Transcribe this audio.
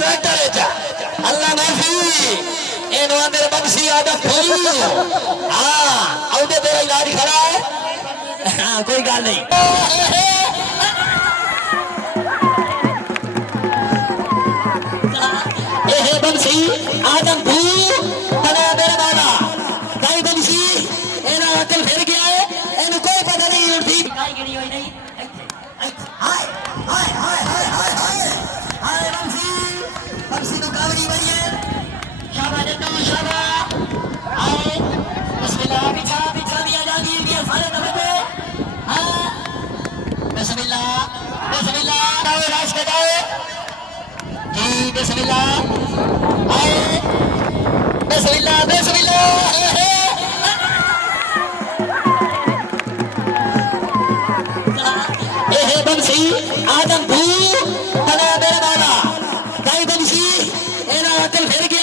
tractor है जा अल्लाह माफी ए नो अंदर बंसी आदम भूल हां औदे तेरा इलाज खड़ा है हां कोई गल नहीं ए बंसी आदम भूल बना मेरे बाबा भाई बंसी एना अकल फिर गया है एनु कोई पता नहीं उठती काई गिनी होई नहीं हाय हाय हाय हाय हाय हाय हाय बंसी तो कावड़ी बनी है शाबाश जट्टू शाबाश आए बिस्मिल्लाह बिछा दिया जा दिए सारे दबे पे हां बिस्मिल्लाह दाओ राश के दाओ जी बिस्मिल्लाह आए बिस्मिल्लाह बंसी आदम भू बना मेरा बाबा भाई बंसी एना अकल फिर गया